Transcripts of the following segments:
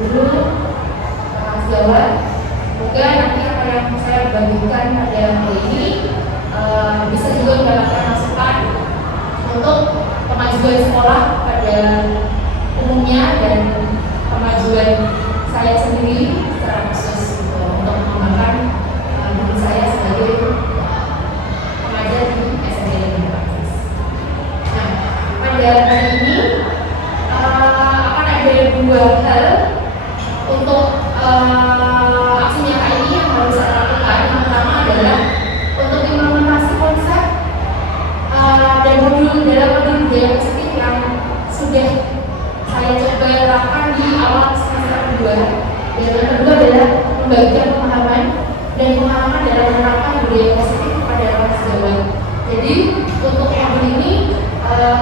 guru sejawat. Semoga nanti apa yang saya bagikan pada hari ini bisa juga mendapatkan masukan untuk kemajuan sekolah pada umumnya dan kemajuan saya sendiri secara khusus untuk mengembangkan diri saya sebagai pengajar di SMP Negeri Praktis. Nah, pada hari ini akan ada dua hal untuk aksi nyata ini yang harus saya lakukan. Yang pertama adalah untuk implementasi konsep dan modul dalam modul budaya positif yang sudah saya coba terapkan di awal semester kedua. Yang kedua adalah membagikan pemahaman dan pengalaman dalam menerapkan budaya positif kepada orang sejawat. Jadi untuk modul ini,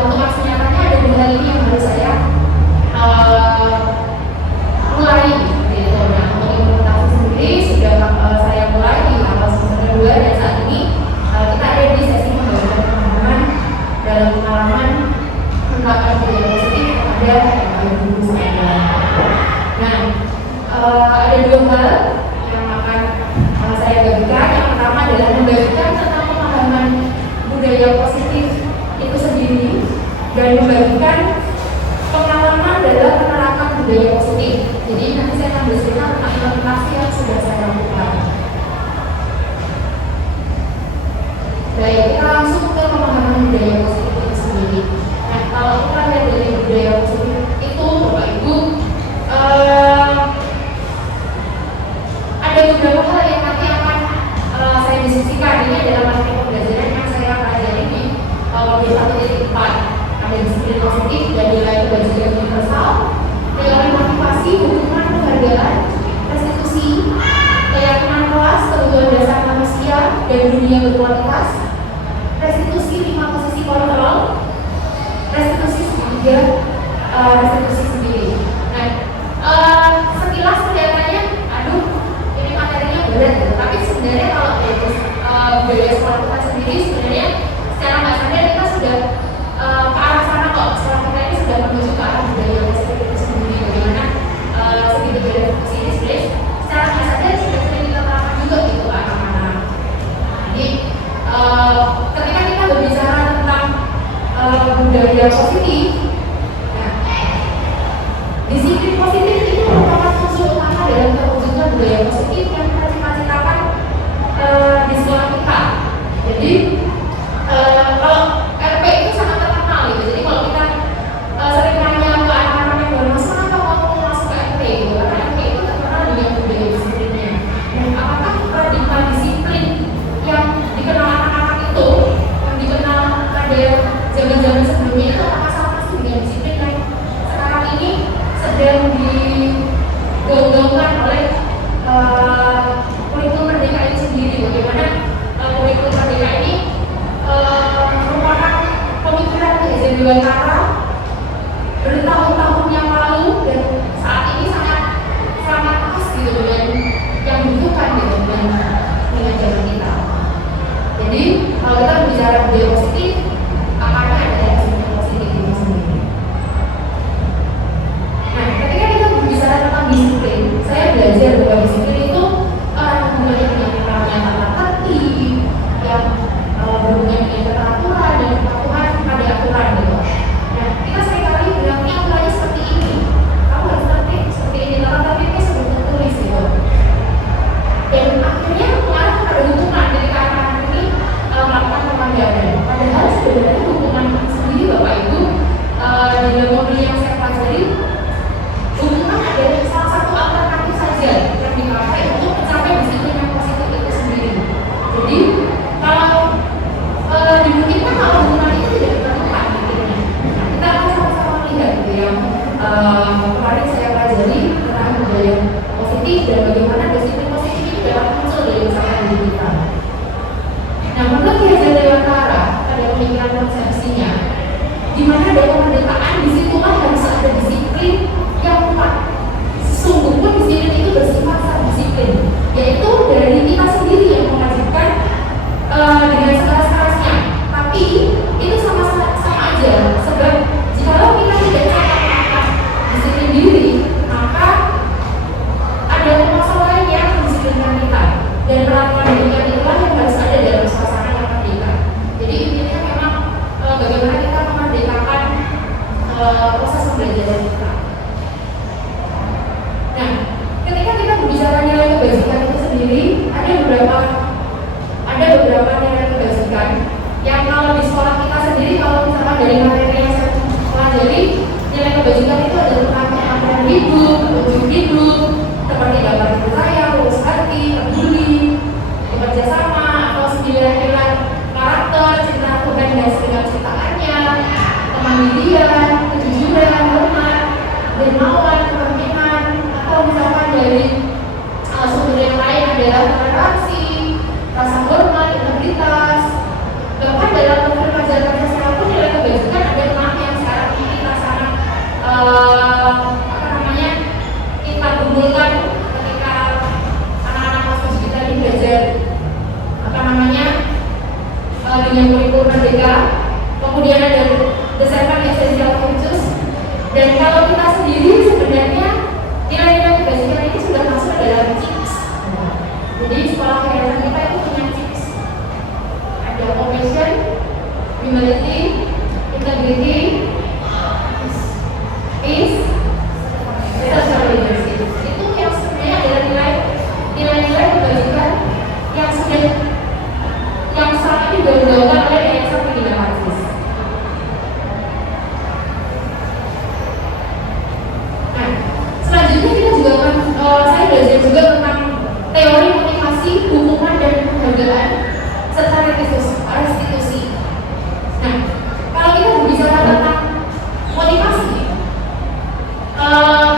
untuk aksi nyatanya ada dua hal ini yang harus saya mulai. Nah, untuk implementasi sendiri sudah saya mulai di awal semester kedua dan saat ini kita ada di sesi membagikan pemahaman dalam pengalaman menerapkan budaya positif kepada guru saya. Nah, ada dua hal yang akan saya bagikan. Yang pertama adalah membagikan tentang pemahaman budaya positif itu sendiri dan membagikan pengalaman dalam menerapkan budaya positif. Jadi nanti saya akan bercerita tentang implementasi yang sudah saya lakukan. Baik, kita langsung ke pemahaman budaya positif itu sendiri. Nah, kalau kita lihat dari budaya positif itu, Bapak Ibu, ada beberapa hal yang nanti akan saya diskusikan. Ini adalah materi pembelajaran yang saya pelajari di modul 1.4. Ada disiplin positif dan nilai kebajikan universal, teori motivasi, hubungan penghargaan, restitusi, keyakinan kelas, kebutuhan dasar manusia dan dunia berkualitas, restitusi 5 posisi kontrol, restitusi segitiga, restitusi sendiri. Nah, sekilas kelihatannya, aduh, ini materinya berat gitu. Tapi sebenarnya kalau dari budaya sekolah kita sendiri, sebenarnya secara nggak sadar kita sudah ke arah sana kok. Sekolah kita ini sudah menuju ke arah budaya positif itu sendiri. Bagaimana segitiga restitusi ini sebenarnya secara nggak sadar sudah sering kita terapkan juga gitu anak-anak. Jadi ketika kita berbicara tentang budaya positif, disiplin positif ini merupakan unsur utama dalam terwujudnya budaya positif yang kita cita-citakan di sekolah kita. Jadi kalau RP itu sangat terkenal gitu. Jadi kalau kita sering nanya ke anak-anak yang baru masuk, kenapa kamu masuk ke RP gitu? Karena RP itu terkenal dengan budaya disiplinnya. Dan apakah paradigma disiplin yang dikenal anak-anak itu, yang dikenal pada zaman-zaman sebelumnya itu apakah sama sih dengan disiplin yang sekarang ini sedang digaungkan oleh kurikulum Merdeka ini sendiri? Bagaimana kurikulum Merdeka ini merupakan pemikiran Hazen Dewantara bertahun-tahun yang lalu dan saat ini sangat pas gitu dengan yang dibutuhkan gitu dengan zaman kita. Jadi kalau kita berbicara budaya positif, akarnya ada disiplin positif itu sendiri. Nah, ketika kita berbicara tentang disiplin, saya belajar bahwa disiplin itu hubungannya dengan yang tertib, yang berhubungan dengan keteraturan dan kepatuhan pada aturan gitu. Nah, kita seringkali bilangnya aturannya seperti ini, kamu harus tertib seperti ini, tapi kita sudah tertulis gitu. Dan akhirnya mengarah pada hukuman ketika anak-anak ini melakukan pelanggaran. Padahal sebenarnya hukuman sendiri Bapak Ibu di dalam modul yang saya pelajari, hukuman adalah salah satu alternatif saja yang dipakai untuk mencapai disiplin yang positif itu sendiri. Jadi kalau dimungkinkan kalau hukuman itu tidak ditentukan akhirnya, kita akan sama-sama melihat gitu ya. Kemarin saya pelajari tentang budaya positif dan bagaimana disiplin positif ini dapat muncul dari usaha diri kita. Nah, menurut Hazen Dewantara pada pemikiran konsepsinya, di mana ada kemerdekaan, disitulah harus ada disiplin yang kuat. Sesungguhnya disiplin itu bersifat self-disiplin, yaitu dari kita sendiri yang mewajibkan dengan sekeras-kerasnya. Tapi itu sama aja, sebab jika kita tidak bisa melakukan disiplin diri, maka proses pembelajaran kita. Nah, ketika kita berbicara nilai kebajikan itu sendiri, ada beberapa nilai kebajikan yang kalau di sekolah kita sendiri, kalau misalkan dari materi yang saya pelajari, nilai kebajikan itu ada tentang kemampuan hidup, wujud hidup, seperti dapat percaya, lurus hati, peduli, bekerja sama, atau 9 nilai karakter, cinta Tuhan dan segala ciptaannya, kemandirian, kejujuran, hormat, dermawan, kepentingan, atau misalkan dari sumber yang lain adalah toleransi, rasa hormat, integritas. Bahkan dalam profil pelajaran sosial pun nilai kebajikan ada 6 yang sekarang ini kita sangat kita gumulkan ketika anak-anak mahasiswa kita ini belajar dengan kurikulum merdeka. Kemudian ada the 7 essential virtues. Dan kalau kita sendiri sebenarnya nilai-nilai kebajikan ini sudah masuk dalam CIPS. Jadi sekolah yayasan kita itu punya CIPS. Ada compassion, humility, integrity, peace, social leadership. Itu yang sebenarnya adalah nilai-nilai kebajikan yang saat ini digaungkan oleh Yayasan Pendidikan Marxis. Nah, selanjutnya kita juga akan saya belajar juga tentang teori motivasi, hukuman dan penghargaan serta restitusi. Nah, kalau kita berbicara tentang motivasi,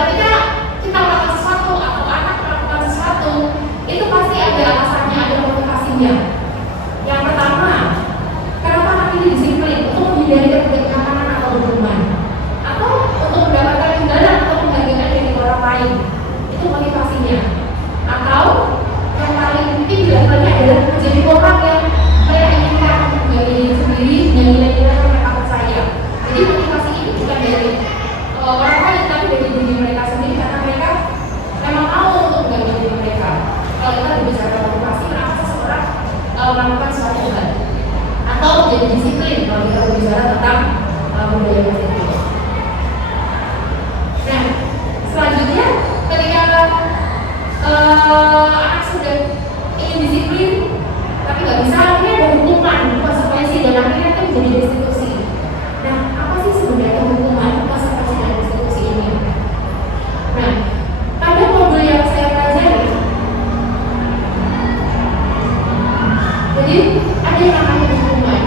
ketika kita melakukan sesuatu atau anak melakukan sesuatu, itu pasti ada alasannya, ada motivasinya. Yang pertama, kenapa anak ini disiplin? Untuk menghindari ketidaknyamanan atau hukuman, atau untuk mendapatkan imbalan atau penghargaan dari orang lain. Itu motivasinya. Atau yang paling penting dilakukannya adalah menjadi orang yang mereka inginkan, menjadi diri sendiri dan nilai-nilai yang mereka percaya. Jadi motivasi ini bukan dari orang lain, tapi dari diri mereka sendiri, karena mereka memang mau untuk mengganti diri mereka. Kalau kita berbicara motivasi, kenapa seseorang melakukan suatu hal atau menjadi disiplin kalau kita berbicara tentang budaya positif. Nah, selanjutnya ketika anak sudah ingin disiplin tapi nggak bisa, akhirnya ada hukuman, konsekuensi, dan akhirnya itu menjadi restitusi. Nah, apa sih sebenarnya hukuman, konsekuensi, dan restitusi ini? Nah, pada modul yang saya pelajari, jadi ada yang namanya hukuman,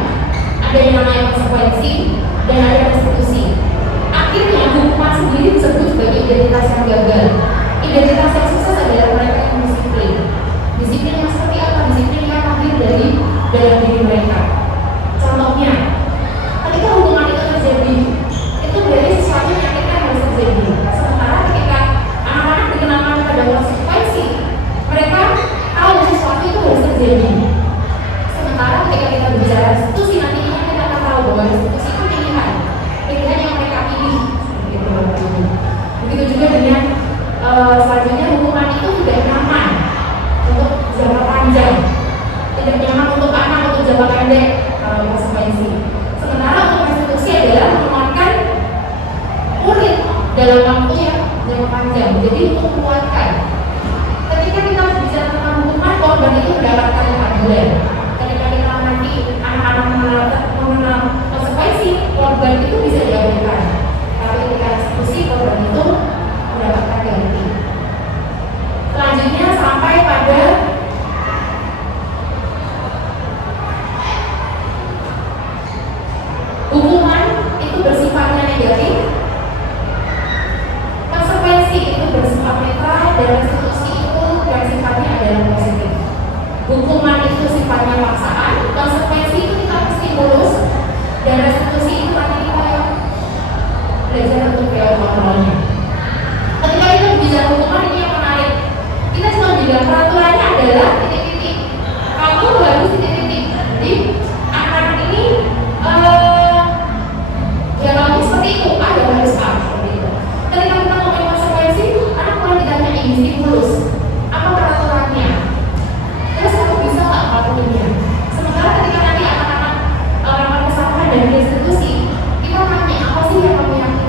ada yang namanya konsekuensi, dan ada restitusi. Akhirnya hukuman sendiri disebut sebagai identitas yang gagal. Identitas yang sukses adalah mereka yang disiplin. Disiplin yang seperti apa? Disiplin yang lahir dari dalam diri mereka. Contohnya, ketika hukuman itu terjadi, itu berarti sesuatu yang kita harus terjadi. Sementara ketika anak-anak dikenakan pada konsekuensi, mereka tahu sesuatu itu harus terjadi. Sementara ketika kita berbicara restitusi, nantinya kita akan tahu bahwa restitusi itu pilihan yang mereka pilih. Begitu juga dengan selanjutnya, hukuman itu tidak nyaman untuk jangka panjang, tidak nyaman untuk anak, untuk jangka pendek konsekuensi. Sementara untuk restitusi adalah menguatkan murid dalam waktu yang jangka panjang. Jadi untuk menguatkan. Ketika kita berbicara tentang hukuman, korban itu mendapatkan keadilan. Ketika kita nanti anak-anak mengenal konsekuensi, korban itu bisa diabaikan. Tapi ketika restitusi, korban itu mendapatkan ganti. Selanjutnya sampai pada hukuman itu bersifatnya negatif, konsekuensi itu bersifat netral, dan restitusi itu yang sifatnya adalah positif. Hukuman itu sifatnya paksaan, konsekuensi itu kita stimulus, dan restitusi itu nanti kita belajar untuk kontrolnya. Ketika kita bicara hukuman, ini yang menarik. Kita cuma bilang peraturannya adalah titik-titik. Kamu harus titik-titik. Jadi anak-anak ini dialognya seperti itu, ada harus A seperti itu. Ketika kita ngomongin konsekuensi, anak mulai ditanya ini stimulus, apa peraturannya? Terus kamu bisa nggak melakukannya? Sementara ketika nanti anak-anak melakukan kesalahan dan restitusi, kita tanya apa sih yang kamu yakin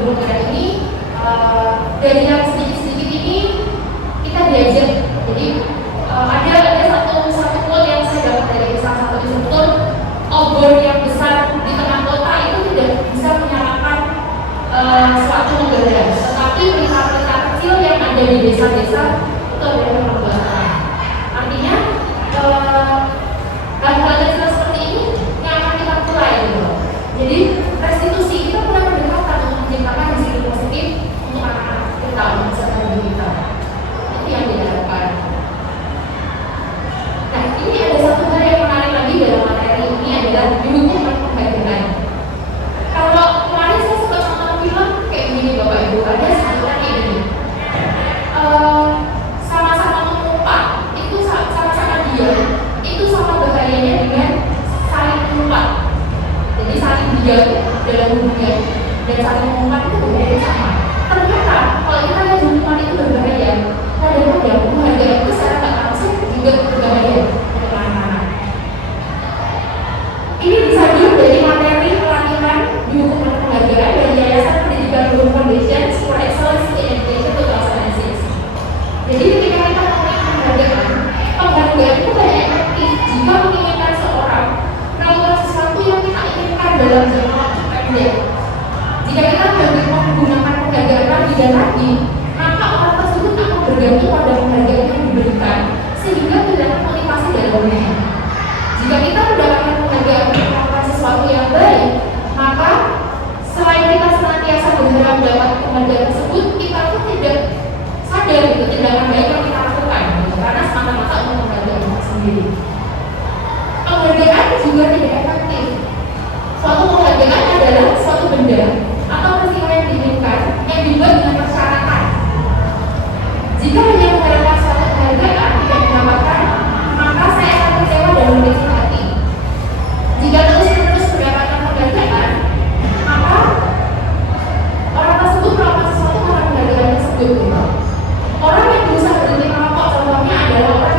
guru kita ini dari yang sedikit-sedikit ini kita diajar. Jadi ada satu quote yang saya dapat dari salah satu instruktur, obor yang besar di tengah kota itu tidak bisa menyalakan suatu negara, tetapi pelita-pelita kecil yang ada di desa-desa itu adalah yang membuat. Artinya hal-hal kecil seperti ini yang akan kita mulai gitu. Jadi restitusi kita mulai pendekatan untuk menciptakan disiplin positif untuk anak-anak kita, untuk peserta didik kita. Itu yang diharapkan. Nah, ini ada satu hal yang menarik lagi dalam materi ini adalah didukung oleh pembelajaran. Kalau kemarin saya sempat nonton film kayak gini Bapak Ibu, ada sebutan kayak gini. Sama-sama mengumpat, itu sama-sama diam, itu sama bahayanya dengan saling mengumpat. Jadi saling diam dalam hubungan dan saling mengumpat itu berbeda sama. Ternyata kalau kita lihat hubungan itu berbahaya, kadang-kadang penghargaan itu secara tak langsung juga berbahaya untuk anak-anak. Ini bisa dilihat dari materi pelatihan didukung oleh penghargaan dari Yayasan Pendidikan Guru Foundation for Excellence in Education 2006. Jadi ketika kita menggunakan penghargaan itu banyak efektif jika menginginkan seorang melakukan sesuatu yang kita inginkan dalam jangka waktu pendek. Jika kita menggunakan penghargaan lagi dan lagi, maka orang tersebut akan bergantung pada penghargaan yang diberikan sehingga tidak termotivasi dalamnya. Jika kita mendapatkan penghargaan untuk melakukan sesuatu yang baik, maka selain kita senantiasa berharap mendapat penghargaan tersebut, kita pun tidak sadar gitu tindakan baik yang kita lakukan gitu, karena semata-mata untuk penghargaan itu sendiri. Penghargaan juga tidak efektif. Suatu penghargaan adalah suatu benda atau peristiwa yang diinginkan yang dibuat dengan persyaratan. Jika hanya mengharapkan suatu penghargaan tidak didapatkan, maka saya akan kecewa dan menyakiti hati. Jika terus-menerus mendapatkan penghargaan, maka orang tersebut melakukan sesuatu karena penghargaan tersebut. Orang yang berusaha berhenti merokok contohnya adalah orang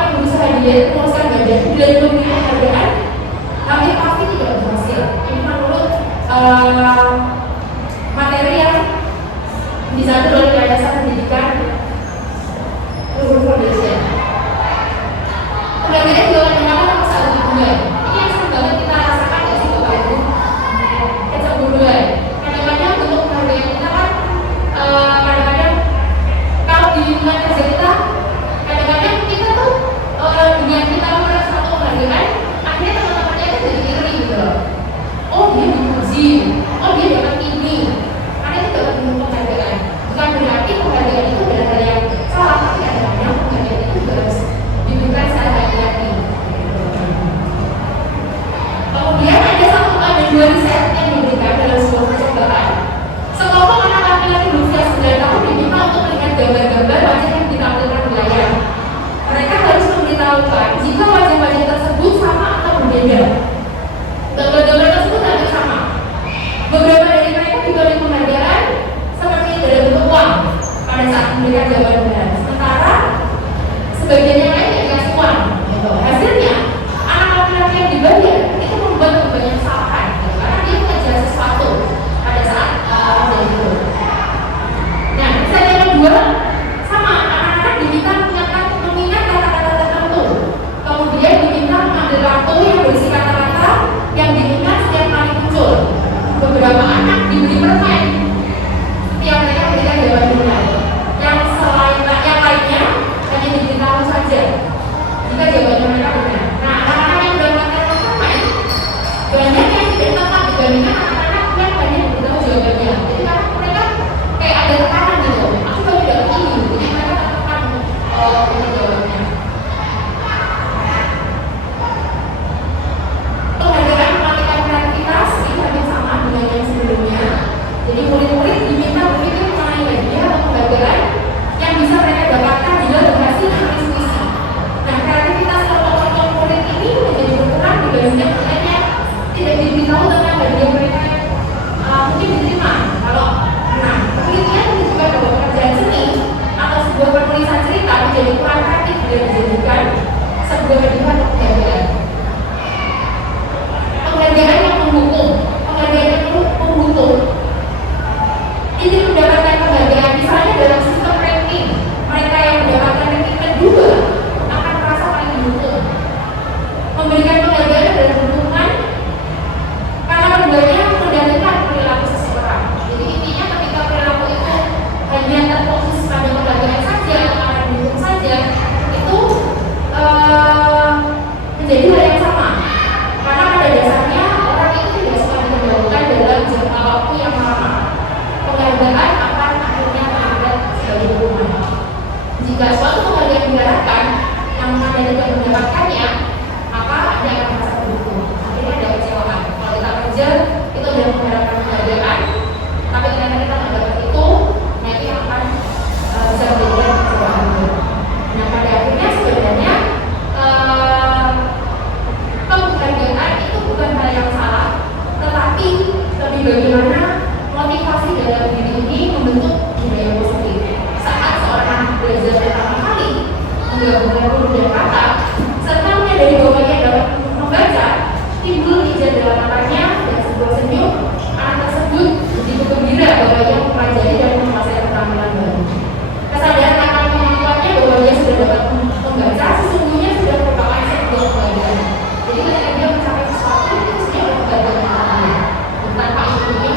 yang berusaha diet memuaskan badan bila diberi penghargaan, tapi pasti tidak berhasil. Ini menurut materi yang disatur oleh Yayasan Pendidikan Guru Foundation. Penghargaan juga menyamakan masalah hubungan. Ini yang sering banget kita rasakan di situ Bapak Ibu. Kecemburuan. Kadang-kadang bentuk penghargaan kita kan kadang-kadang kalau di lingkungan kerja kita, kadang-kadang kita tuh dengan kita melakukan suatu penghargaan, akhirnya teman-temannya itu jadi iri gitu loh. Oh dia dipuji, oh dia dapat ini, karena itu dapat bentuk penghargaan. Bukan berarti penghargaan itu adalah hal yang salah, tapi kadang-kadang penghargaan itu juga harus diberikan secara hati-hati. Kemudian ada dua riset yang diberikan dalam sebuah percobaan. Sekelompok anak laki-laki berusia 9 tahun diminta untuk melihat gambar-gambar wajah yang ditampilkan di layar. Mereka harus memberitahukan jika wajah-wajah tersebut sama atau berbeda. Gambar-gambar tersebut hampir sama. Beberapa dari mereka diberi penghargaan seperti dalam bentuk uang pada saat memberikan jawaban benar. Sementara sebagian yang lain dikasih uang. Gitu. Hasilnya anak laki-laki yang dibayar itu membuat banyak kesalahan, gitu, karena dia mengejar sesuatu pada saat kerja itu. Nah, riset yang kedua sama, anak-anak diminta mengingat kata-kata tertentu, kemudian diminta mengambil kartu yang berisi kata-kata yang diingat setiap kali muncul. Beberapa anak diberi permen setiap mereka berikan jawaban benar. Yang lainnya hanya diberitahu saja jika jawabannya mereka benar. Nah, anak-anak yang mendapatkan permen banyak yang tidak tepat dibandingkan anak-anak yang banyak diberitahu jawabannya. Jadi karena mereka kayak ada tekanan gitu. Aku baru dapat ini, jadi mereka tertekan untuk jawabannya. Penghargaan melatihkan kreativitas ini hampir sama dengan yang sebelumnya. Jadi murid-murid diminta berpikir mengenai hadiah atau penghargaan yang bisa mereka dapatkan jika berhasil menulis puisi. Nah, kreativitas kelompok-kelompok murid ini menjadi berkurang dibandingkan dengan yang tidak diberitahu tentang hadiah mereka mungkin diterima kalau menang. Penelitian menunjukkan bahwa pekerjaan seni atau sebuah penulisan cerita menjadi kurang hal yang diharapkan, yang Anda tidak mendapatkannya, maka Anda akan merasa mendukung. Akhirnya ada kecewaan. Kalau kita kerja, itu adalah mengharapkan kebahagiaan, tapi ternyata kita nggak dapat itu, nah itu yang akan bisa menjadikan kecewaan. Nah pada akhirnya sebenarnya penghargaan itu bukan hal yang salah, tetapi lebih bagaimana motivasi dalam diri ini membentuk budaya positif. Saat seorang anak belajar pertama kali menggabungkan huruf dan kata, serta menyadari bahwa ia dapat membaca, timbul hijau dalam matanya dan sebuah senyum. Anak tersebut begitu gembira bahwa ia mempelajari dan menguasai keterampilan baru. Kesadaran akan kemampuannya bahwa dia sudah dapat membaca sesungguhnya sudah merupakan sebuah kebahagiaan. Jadi ketika dia mencapai sesuatu itu sudah kebahagiaan tanpa ini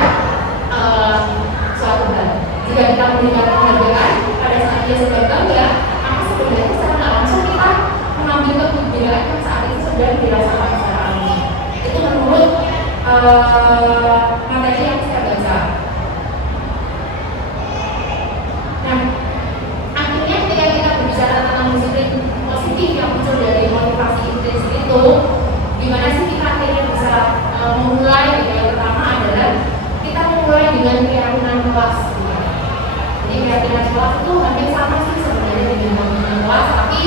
suatu hal. Jika kita memberikan penghargaan pada saat dia sedang bangga, maka sebenarnya secara langsung kita mengambil kegembiraan yang saat itu sedang dirasakan secara alami. Itu menurut materi yang saya baca. Nah, akhirnya ketika kita berbicara tentang disiplin positif yang muncul dari motivasi intrinsik itu, gimana sih kita akhirnya bisa memulai? Yang pertama adalah kita memulai dengan keyakinan kelas. Jadi keyakinan kelas itu hampir sama sih sebenarnya dengan keyakinan kelas, tapi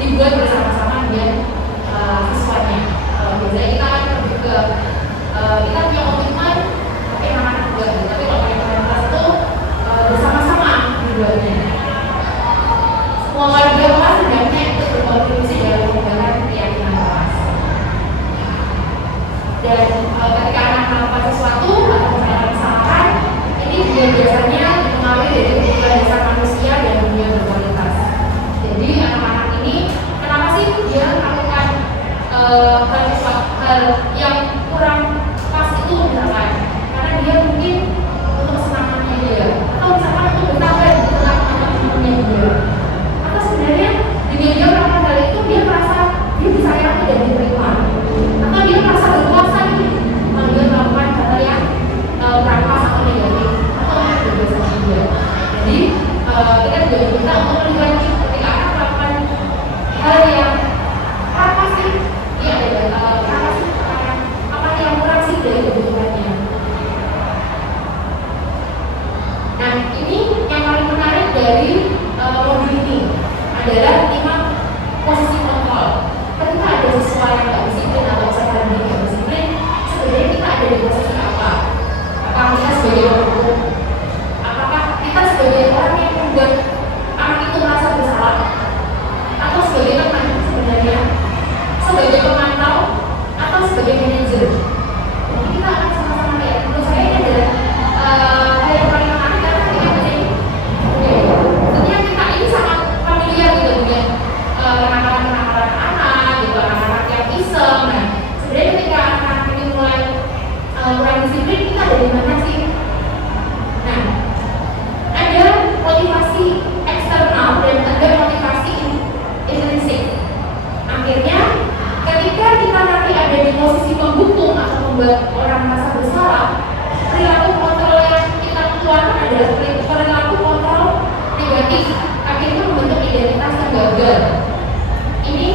dibuat bersama-sama dengan siswanya. Biasanya kita akan lebih ke kita punya komitmen, tapi anak-anak juga. Tapi kalau keyakinan kelas itu bersama-sama dibuatnya. Semua warga kelas sebenarnya itu berkontribusi dalam pengembangan keyakinan kelas. Dan ketika anak melakukan sesuatu atau melakukan kesalahan, ini juga biasanya dipengaruhi dari kebutuhan dasar manusia dan dunia berkualitas. Jadi anak-anak ini kenapa sih dia melakukan hal yang kurang pas itu misalkan karena dia mungkin untuk kesenangannya dia, atau misalkan untuk bertahan di tengah teman-temannya dia, atau sebenarnya dengan dia melakukan hal itu dia merasa dia disayangi dan diterima, atau dia merasa berkuasa nih kalau dia melakukan hal yang kurang pas atau negatif atau yang berbeda sama dia. Jadi kita juga diminta untuk melihat ketika anak melakukan hal yang apa sih dia ada apa sih apa yang kurang sih dari kebutuhannya. Nah ini yang paling menarik dari modul ini adalah 5 posisi kontrol. Ketika ada siswa yang tidak disiplin atau misalkan dia tidak disiplin, sebenarnya kita ada di posisi apa? Apakah kita sebagai penghukum? Apakah kita sebagai orang yang membuat anak itu merasa bersalah? Atau sebagai teman sebenarnya? Sebagai pemantau? Atau sebagai manajer? Jadi kita akan sama-sama lihat. Menurut saya ini adalah hal yang paling menarik karena ketika menjadi tentunya kita ini sangat familiar gitu dengan kenakalan-kenakalan anak gitu, anak-anak yang iseng. Nah sebenarnya ketika anak-anak ini mulai kurang disiplin, kita ada di mana sih? Nah ada motivasi eksternal dan ada motivasi intrinsik. Akhirnya ketika kita nanti ada di posisi penghukum atau membuat orang merasa bersalah, perilaku kontrol yang kita keluarkan adalah perilaku kontrol negatif, akhirnya membentuk identitas yang gagal. Ini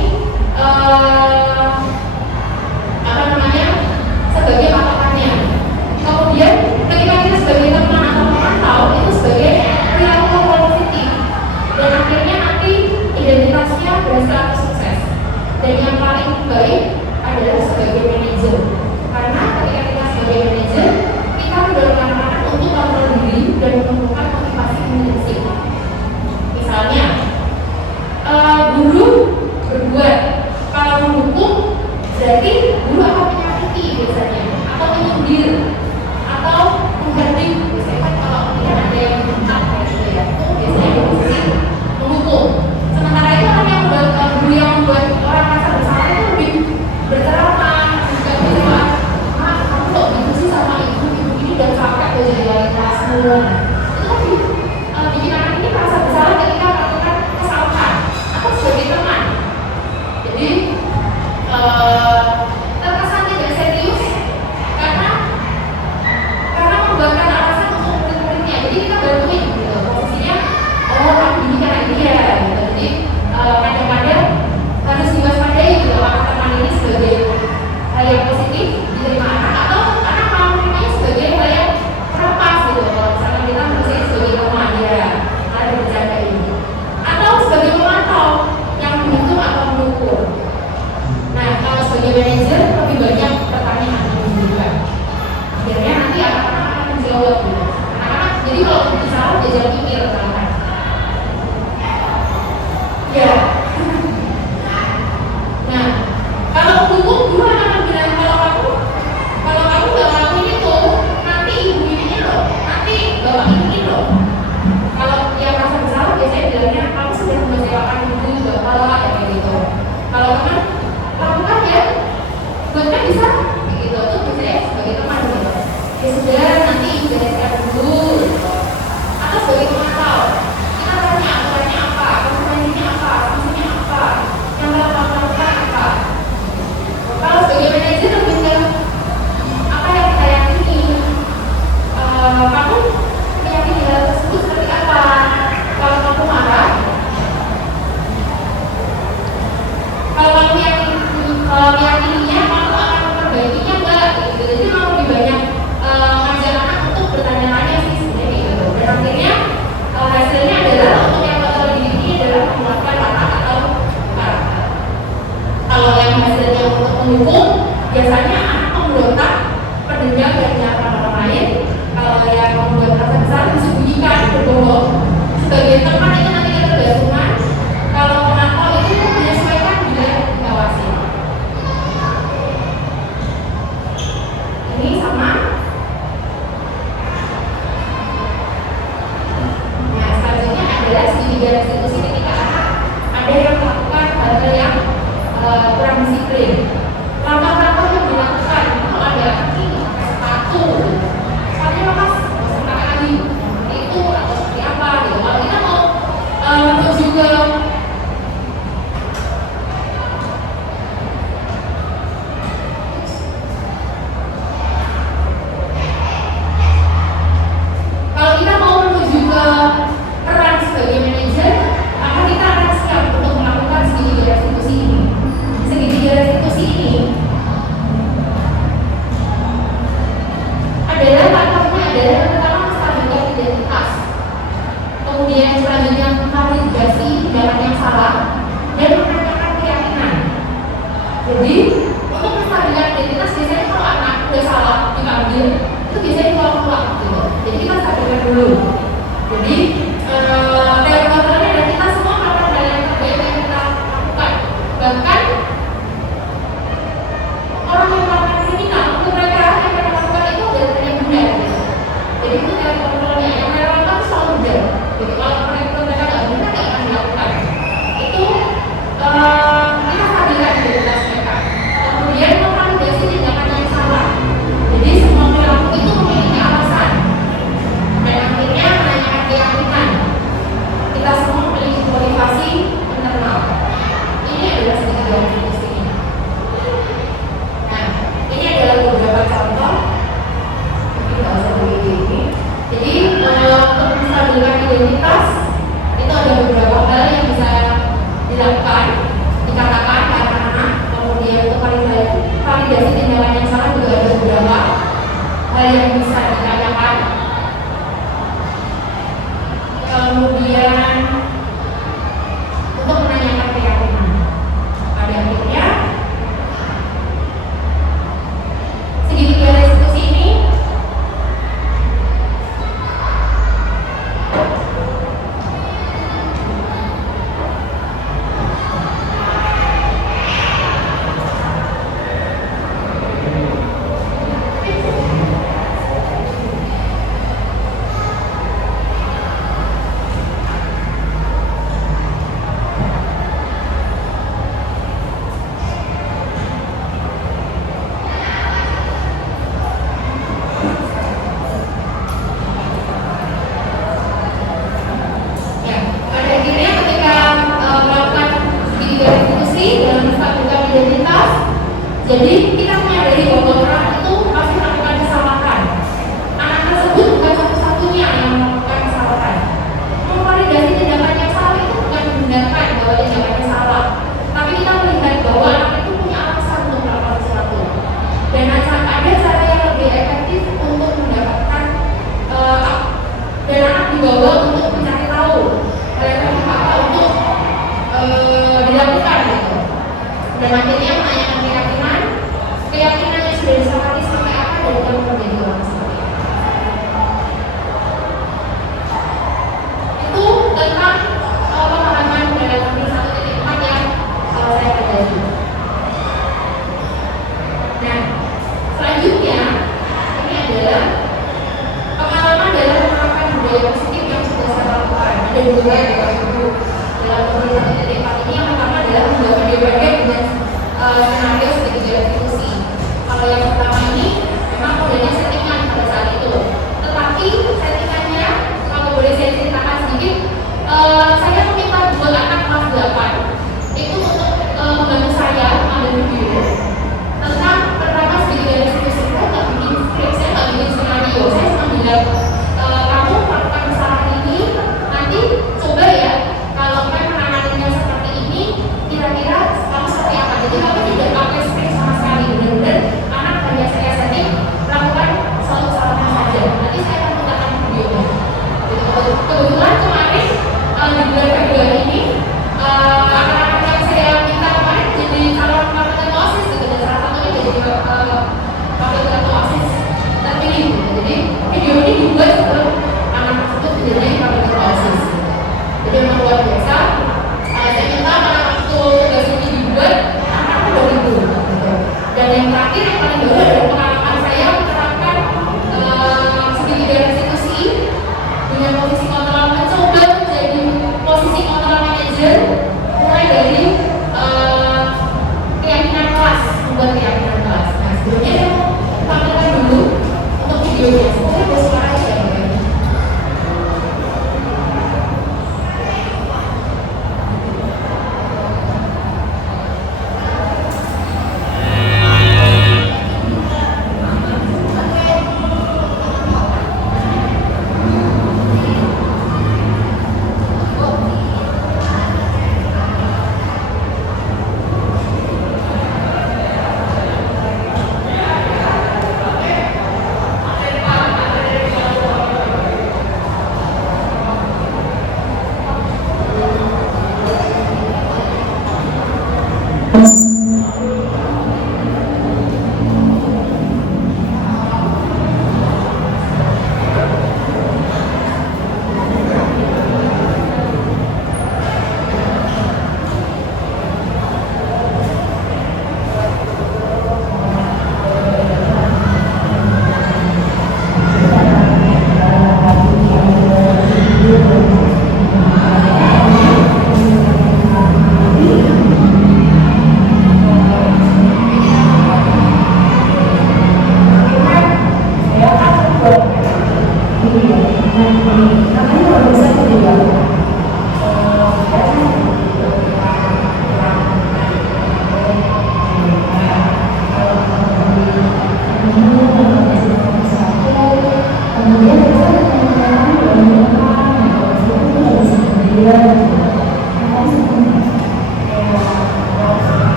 apa namanya sebagai patokannya. Kemudian ketika kita sebagai teman atau pemantau itu sebagai perilaku positif, dan akhirnya nanti identitasnya berhasil atau sukses. Dan yang paling baik adalah sebagai manajer, karena ketika kita sebagai manajer kita mendorong anak-anak untuk kontrol diri dan menemukan motivasi intrinsik. Misalnya guru berbuat, kalau mendukung berarti guru akan menyakiti biasanya, atau menyindir, atau mengganti. Biasanya kan kalau tidak ada yang menentang gitu ya, itu biasanya di posisi mendukung. Sementara itu orang yang membuat guru yang membuat orang merasa bersalah itu lebih berceramah, juga bisa kamu kok gitu sih sama ibu ini dan capek tuh jadi wali kelas semua. Itu kan bikin anak ini merasa bersalah ketika melakukan kesalahan atau sebagai teman. Jadi terkadang meyakininya mau akan memperbaikinya enggak gitu. Jadi mau lebih banyak ngajak anak untuk bertanya-tanya sih sebenarnya gitu. Dan akhirnya hasilnya adalah untuk yang metode ini adalah menggunakan kata atau karakter. Kalau yang hasilnya untuk mendukung, biasanya anak memberontak, pendendam dan menyerang orang lain. Kalau yang membuat rasa besar disembunyikan, berbohong. Sebagian teman itu nanti ketergantungan. Kalau penakal itu menyesuaikan juga diawasi. Ini sama. Nah, selanjutnya adalah segitiga restitusi ketika anak ada yang melakukan hal-hal yang kurang disiplin. Langkah-langkah yang dilakukan kalau ada ini sepatu, sepatunya lepas, pakai lagi, itu atau seperti apa gitu. Kalau kita mau juga kalau kita mau menuju ke peran sebagai manajer, maka kita akan siap untuk melakukan segitiga restitusi ini. Segitiga restitusi ini adalah langkahnya adalah yang pertama menstabilkan identitas, kemudian selanjutnya validasi tindakan yang salah dan menanyakan keyakinan. Jadi untuk menstabilkan identitas biasanya kalau anak udah salah diambil itu biasanya diulang-ulang gitu. Jadi kita stabilkan dulu. Jadi teori kontrolnya adalah kita semua melakukan hal yang terbaik yang kita lakukan. Bahkan orang yang melakukan kriminal itu mereka yang mereka lakukan itu adalah yang benar gitu. Jadi itu teori kontrolnya yang mereka lakukan itu selalu benar. Jadi kalau mereka nggak benar nggak akan dilakukan. Itu kita stabilkan identitas mereka. Kemudian memvalidasi tindakan yang salah. Jadi semua perilaku itu memiliki alasan. Dan akhirnya menanyakan keyakinan. Kita semua memiliki motivasi internal. Ini adalah segitiga restitusi. Nah, ini adalah beberapa contoh. Mungkin nggak usah begitu ini. Jadi untuk menstabilkan identitas itu ada beberapa hal yang bisa dilakukan, dikatakan ke anak-anak. Kemudian untuk validasi tindakan yang salah juga ada beberapa hal yang bisa ditanyakan. Kemudian untuk menanyakan keyakinan. Pada akhirnya segitiga restitusi ini jadi kita menyadari bahwa orang itu pasti melakukan kesalahan. Anak tersebut bukan satu-satunya yang melakukan kesalahan. Memvalidasi tindakan yang salah itu bukan membenarkan bahwa tindakannya salah, tapi kita melihat bahwa anak itu punya alasan untuk melakukan sesuatu. Dan ada cara yang lebih efektif untuk mendapatkan dan anak dibawa untuk mencari tahu apa untuk dilakukan gitu. Dan akhirnya menanyakan keyakinan yang sudah disepakati sampai apa dan kamu menjadi orang seperti apa. Itu tentang pemahaman dari 1.4 yang saya pelajari. Nah, selanjutnya ini adalah pengalaman dalam menerapkan budaya positif yang sudah saya lakukan. Ada dua ya dalam 1.4 ini. Yang pertama adalah membuat DPD dengan skenario segitiga restitusi. Kalau yang pertama ini memang modelnya settingan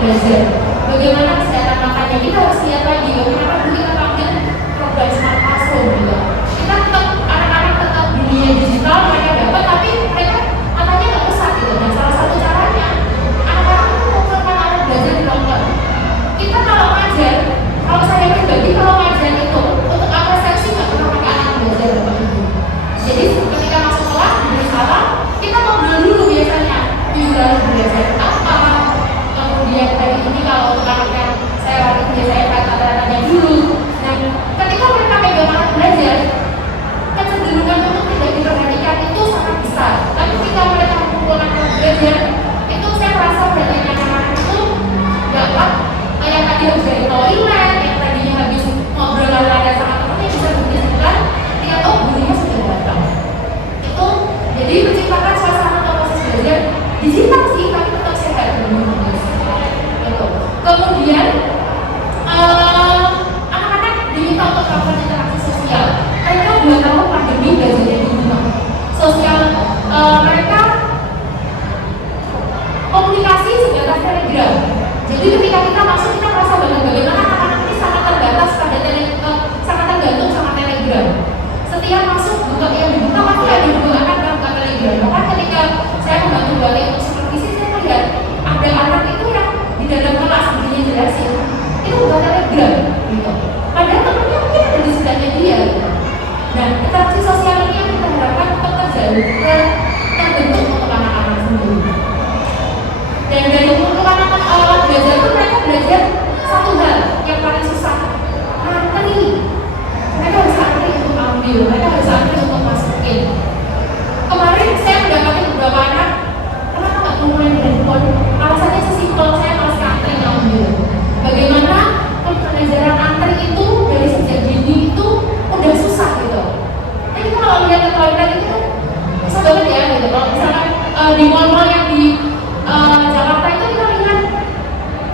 belajar. Bagaimana kesehatan matanya, kita harus lihat lagi bagaimana dulu kita panggil program smart classroom juga. Kita tetap anak-anak tetap dunia digital mereka dapat, tapi mereka matanya nggak besar gitu. Dan salah satu caranya anak-anak itu mengumpulkan anak belajar di locker. Kita kalau ngajar, kalau saya pribadi kalau ngajar itu untuk apresiasi nggak pernah pakai anak belajar Bapak Ibu. Jadi ketika masuk kelas diberi salam, kita ngobrol dulu biasanya. Minggu belajar apa? Kemudian hari ini kalau untuk anak yang saya waktu biasanya kata-katanya dulu. Nah, ketika mereka pegang anak belajar, kecenderungan untuk tidak diperhatikan itu sangat besar. Tapi ketika mereka mengumpulkan anak belajar, itu saya merasa berarti anak-anak itu dapat yang tadi habis dari toilet, yang tadinya habis ngobrol lari-lari sama temannya bisa berdiskusi, lihat oh gurunya sudah datang. Itu jadi menciptakan suasana atau proses belajar digital sih, tapi tetap sehat dan bagus. Gitu. Kemudian anak-anak diminta untuk melakukan interaksi sosial. Mereka 2 tahun pandemi belajarnya di rumah. Sosial mereka komunikasi sebatas Telegram. Jadi ketika kita masuk kita merasa bagaimana anak-anak ini sangat terbatas pada sangat tergantung sama Telegram. Setiap masuk buka yang dibuka pasti ada 2 anak yang buka Telegram. Bahkan ketika saya membantu balik untuk supervisi, saya melihat ada anak itu yang di dalam kelas sebelumnya jelasin itu buka Telegram gitu. Padahal temannya mungkin ada di sebelahnya dia gitu. Nah, interaksi sosial ini yang kita harapkan tetap terjalin terbentuk untuk anak-anak sendiri. Dan dari untuk anak-anak belajar itu mereka belajar satu hal yang paling susah, antri. Mereka harus antri untuk ambil, mereka harus antri untuk masukin. Kemarin saya mendapati beberapa anak, kenapa nggak mulai handphone? Alasannya sesimpel, saya masih antri ngambil. Bagaimana pembelajaran antri itu dari sejak dini itu udah susah gitu. Jadi kalau lihat ke toilet itu susah banget ya gitu. Kalau misalnya di mall-mall yang di Jakarta itu kita lihat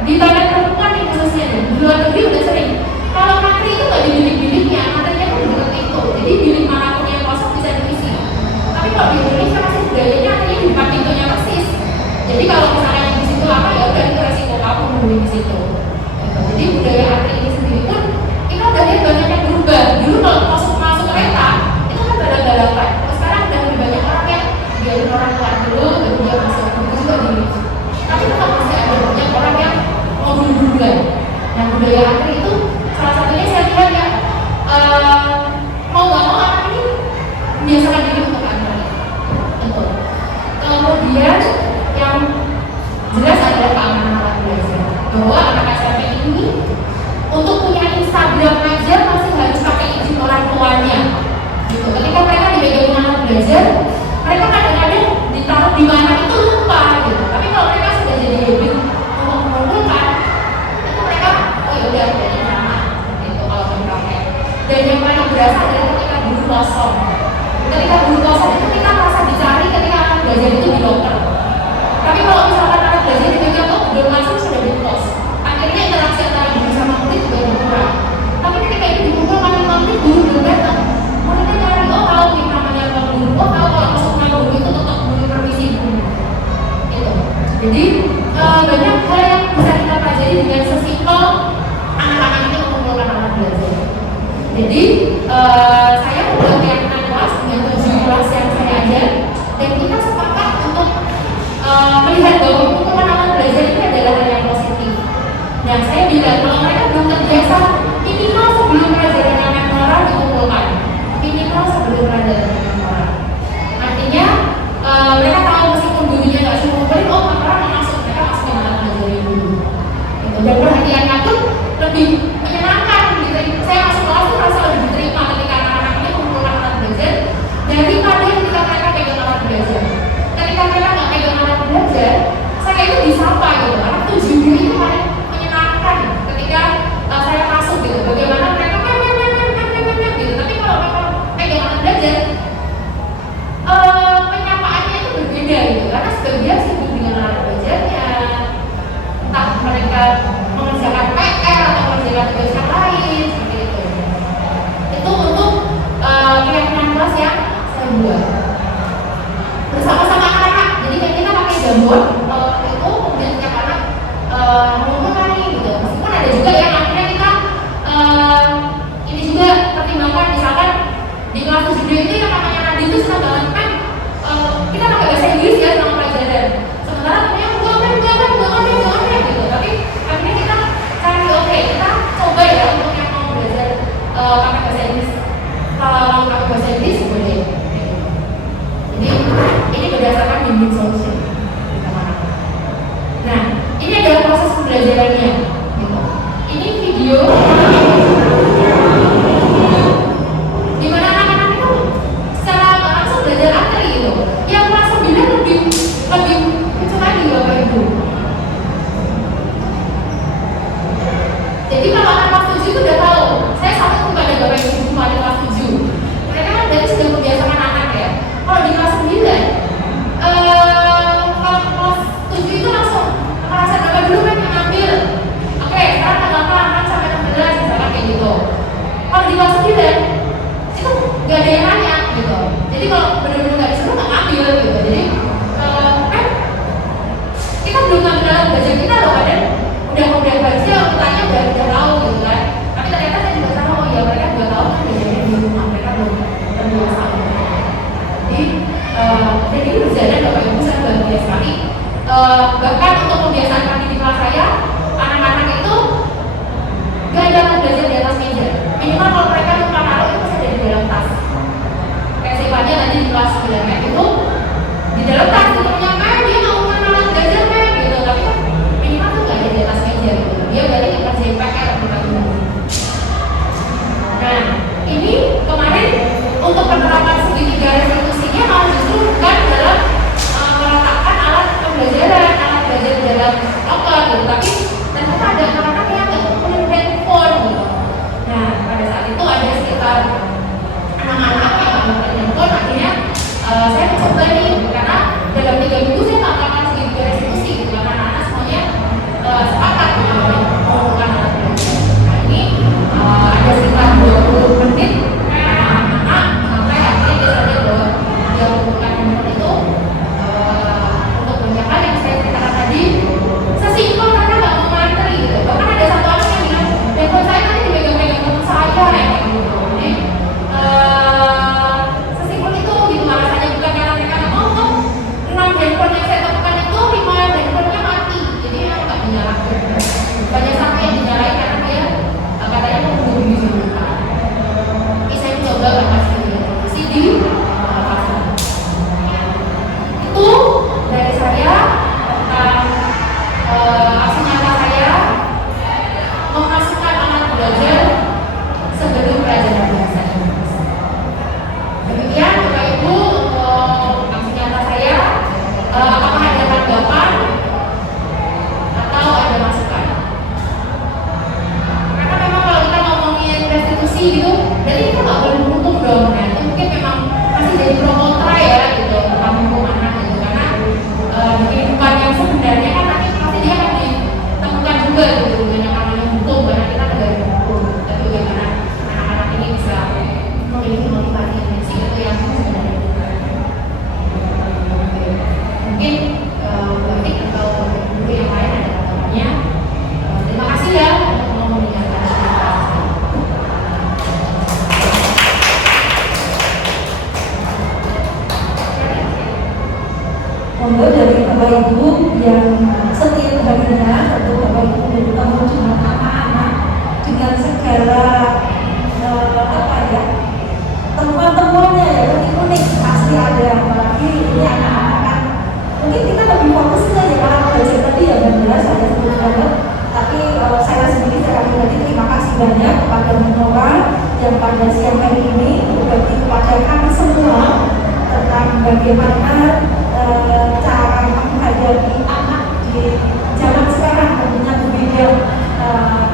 di toilet perempuan nih khususnya nih, di luar negeri udah sering. Kalau antri itu nggak di bilik-biliknya, antrinya pun di pintu. Jadi bilik manapun yang kosong bisa diisi. Tapi kalau di Indonesia masih budayanya antrinya di depan pintunya persis. Jadi kalau misalnya di situ lama ya udah itu resiko kamu membeli di situ. Jadi budaya antri ini sendiri pun kita udah lihat banyak yang berubah. Dulu kalau masuk kereta itu kan balapan. Sekarang udah lebih banyak orang yang biarin orang keluar dulu baru dia masuk. Itu juga gini. Tapi tetap masih ada banyak orang yang mau dulu-duluan. Nah budaya antri itu salah satunya saya lihat ya mau nggak mau anak ini biasakan diri untuk antri. Betul. Kemudian yang jelas adalah keamanan anak belajar. Bahwa anak SMP ini untuk punya Instagram aja masih harus pakai izin orang tuanya. Gitu. Ketika mereka dipegang anak belajar, mereka kadang-kadang ditaruh di mana itu lupa. Gitu. Tapi kalau mereka sudah jadi habit untuk mengumpulkan, itu mereka oh ya udah jadi nama. Gitu kalau dipakai. Dan yang paling berasa adalah ketika guru kosong. Ketika guru kosong itu kita merasa dicari ketika anak belajar itu di locker. Tapi kalau misalkan anak belajar dipegang tuh belum langsung sudah di close. Akhirnya interaksi antara guru sama murid juga berkurang. Tapi ketika itu dikumpulkan di murid, guru belum datang. Muridnya nyari, oh tahu nih namanya ruang guru, oh tahu kalau masuk ruang guru itu tetap guru permisi guru. Gitu. Jadi banyak hal yang bisa kita pelajari dengan sesimpel anak-anak ini mengumpulkan anak belajar. Jadi saya membuat keyakinan kelas dengan 7 kelas yang saya ajar, dan kita sepakat untuk melihat bahwa mengumpulkan anak belajar ini adalah hal yang positif. Dan saya bilang kalau mereka belum terbiasa, minimal sebelum pelajaran yang memora dikumpulkan, minimal sebelum pelajaran yang memora. Artinya mereka tahu meskipun gurunya nggak suruh ngumpulin, oh memora mau masuk, mereka masukin anak belajar dulu. Gitu. Dan perhatiannya pun lebih menyenangkan. Gitu. Saya masuk kelas itu merasa lebih diterima ketika anak-anak ini mengumpulkan anak belajar daripada ketika mereka pegang anak belajar. Ketika mereka nggak pegang anak belajar, saya itu disapa gitu. Karena 7 itu paling menyenangkan ketika saya masuk gitu. Bagaimana mereka gitu. Tapi kalau mereka pegang anak belajar, penyapaannya itu berbeda gitu. Karena sebagian sibuk dengan anak belajarnya, entah mereka mengerjakan PR atau mengerjakan tugas yang lain seperti itu. Itu untuk keyakinan kelas yang saya buat bersama-sama anak-anak. Jadi kita pakai jamur itu kemudian tiap anak pembelajarannya gitu. Ini video dimana anak-anak itu secara langsung belajar antri gitu. Yang kelas 9 lebih lucu lagi Bapak Ibu. Jadi kalau anak kelas 7 itu udah tahu, saya sampai kepada Bapak Ibu semua di kelas 7. Mereka kan dari sudah membiasakan anak ya. Kalau di kelas 9 kalau kelas 7 itu langsung perasaan Bapak dulu kan yang ngambil. Oke, sekarang tanggal 8 sampai 16 misalkan kayak gitu. Kalau di kelas 9 itu gak ada yang nanya gitu. Jadi kalau benar-benar gak disuruh gak ngambil gitu. Jadi kan kita belum ngambil dalam belajar kita loh, kadang udah baca kitanya udah tahu gitu kan. Tapi ternyata saya juga tahu, oh ya mereka juga tahu kan belajarnya di rumah, mereka belum terbiasa. Jadi ini berjalan Bapak Ibu saya bahagia sekali. Bahkan untuk pembiasaan kami di kelas saya, anak-anak itu gak jangan belajar di atas meja. Minimal kalau mereka lupa naruh itu pasti ada di dalam tas. Kayak sifatnya nanti di kelas 9 itu di dalam tas itu punya dia mau alat belajar gitu, tapi kan minimal tuh gak ada di atas meja gitu. Dia berarti ngerjain PR bukan dulu. Nah ini kemarin untuk penerapan segitiga restitusinya malah justru bukan dalam meletakkan alat pembelajaran, alat belajar di dalam loker gitu, tapi ternyata ada anak-anak yang nggak punya handphone gitu. Nah pada saat itu ada sekitar anak-anak yang nggak punya handphone, akhirnya saya mencoba nih karena dalam 3 minggu saya tak akan segitiga restitusi gitu, karena anak-anak semuanya sepakat gitu melakukan alat belajar. Nah ini ada sekitar 20 menit anak-anak sampai akhirnya biasanya bahwa dia membutuhkan handphone itu untuk banyak hal yang saya ceritakan tadi. Sesimpel karena nggak mau ngantri gitu. Bahkan ada satu anak yang bilang, handphone saya nanti dipegang-pegang teman saya kayak gitu. Jadi sesimpel itu gitu, alasannya bukan karena mereka nggak mau. 6 handphone yang saya temukan itu 5 handphonenya mati, jadi memang nggak dinyalakan. Banyak sampai yang dinyalain karena dia katanya menghubungi dulu. Oke, saya coba kasih CD itu dari saya tentang aksi nyata saya memasukkan alat belajar sebelum pelajaran bahasa Inggris. Demikian Bapak Ibu untuk aksi nyata saya. Apakah ada tanggapan atau ada masukan? Karena memang kalau kita ngomongin restitusi gitu, berarti kita nggak boleh menghukum dong ya. Itu mungkin memang masih jadi pro kontra ya gitu tentang hukum anak gitu, karena di kehidupan yang sebenarnya kan nanti pasti dia akan ditemukan juga gitu dengan yang namanya hukum, karena kita negara hukum. Tapi bagaimana anak-anak ini bisa memiliki motivasi itu yang sebenarnya mungkin berarti atau guru yang lain ada tanggapannya. Terima kasih ya untuk mau mendengarkan cerita. Monggo dari Bapak Ibu yang setiap harinya tentu Bapak Ibu bertemu dengan anak-anak dengan segala temuan-temuannya ya unik-unik pasti ada, apalagi ini anak-anak kan mungkin kita lebih fokus saja kalau belajar tadi ya benar saya sebut banget, tapi saya sendiri secara pribadi terima kasih banyak kepada Menora yang pada siang hari ini berbagi kepada kami semua tentang bagaimana cara menghadapi anak di zaman sekarang tentunya berbeda.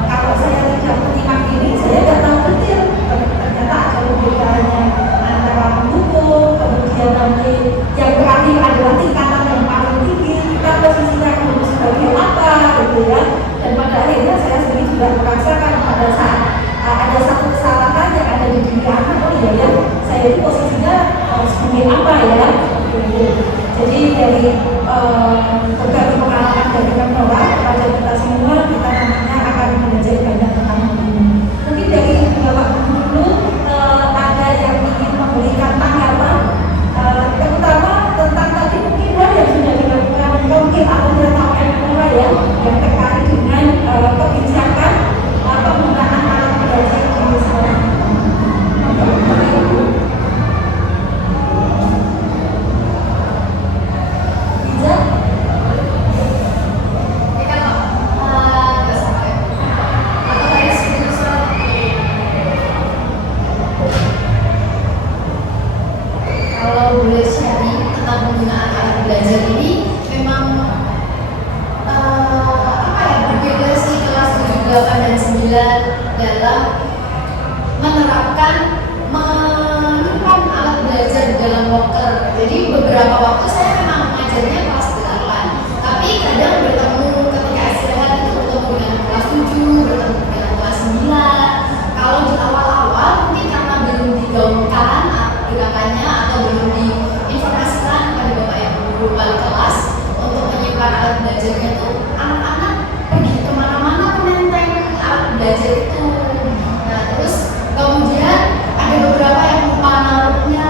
Kalau saya tidak menyimak ini, saya tidak tahu betul ternyata ada perbedaannya antara pendukung, kemudian nanti yang terakhir adalah tingkatan yang paling tinggi, kita posisinya harus sebagai apa gitu ya. Dan pada akhirnya saya sendiri juga merasakan pada saat ada satu kesalahan yang ada di diri anak, oh iya ya, saya itu posisinya sebagai apa ya. Jadi dari itu anak-anak pergi kemana-mana menenteng alat belajar itu. Nah terus kemudian ada beberapa yang lupa naruhnya,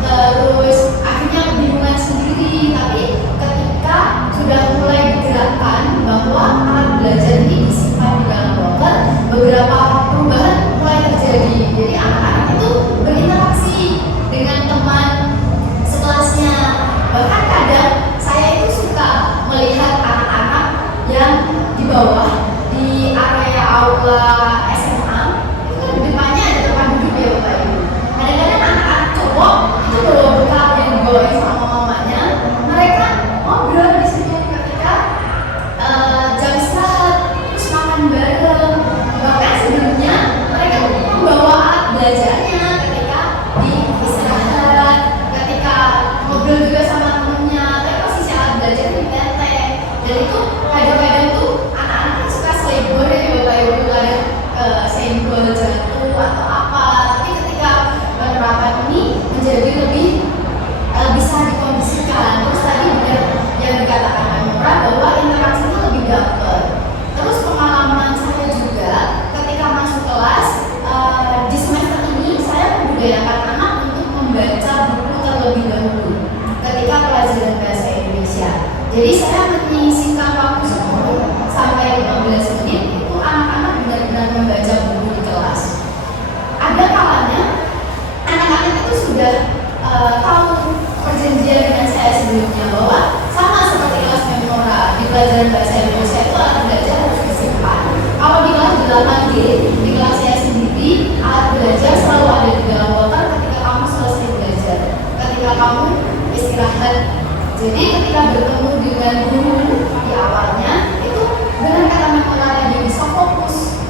terus akhirnya kebingungan sendiri. Tapi ketika sudah mulai digerakkan bahwa alat belajar ini disimpan di dalam loker, beberapa perubahan mulai terjadi. Jadi anak-anak itu berinteraksi dengan teman sekelasnya. Bahkan kadang saya itu suka melihat anak-anak yang di bawah di area aula SMA itu kan di depannya ada tempat duduk ya Bapak Ibu. Kadang-kadang anak-anak cowok itu bawa bekal yang dibawain sama mamanya, mereka ngobrol di situ ketika jam istirahat, terus makan bareng. Bahkan sebelumnya mereka membawa alat belajarnya ketika di istirahat, ketika ngobrol juga sama temennya, tapi posisi alat belajar di tenteng. Dan itu kadang-kadang tuh anak-anak kan suka selebor ya Bapak Ibu, kadang senggol jatuh atau apa. Tapi ketika penerapan ini menjadi lebih bisa dikondisikan. Terus tadi benar yang dikatakan Memora bahwa interaksi itu lebih dapat. Terus pengalaman saya juga ketika masuk kelas di semester ini saya membudayakan anak untuk membaca buku terlebih dahulu ketika pelajaran bahasa Indonesia. Jadi saya menyisihkan waktu 10 sampai 15 menit itu anak-anak benar-benar membaca buku di kelas. Ada kalanya anak-anak itu sudah tahu perjanjian dengan saya sebelumnya bahwa sama seperti kelas Memora di pelajaran bahasa Indonesia itu alat belajar harus disimpan. Kalau di kelas 8G, di kelas saya sendiri, alat belajar selalu ada di dalam loker ketika kamu selesai belajar, ketika kamu istirahat. Jadi ketika bertemu dengan guru di awalnya itu benar kata Memora tadi, bisa fokus,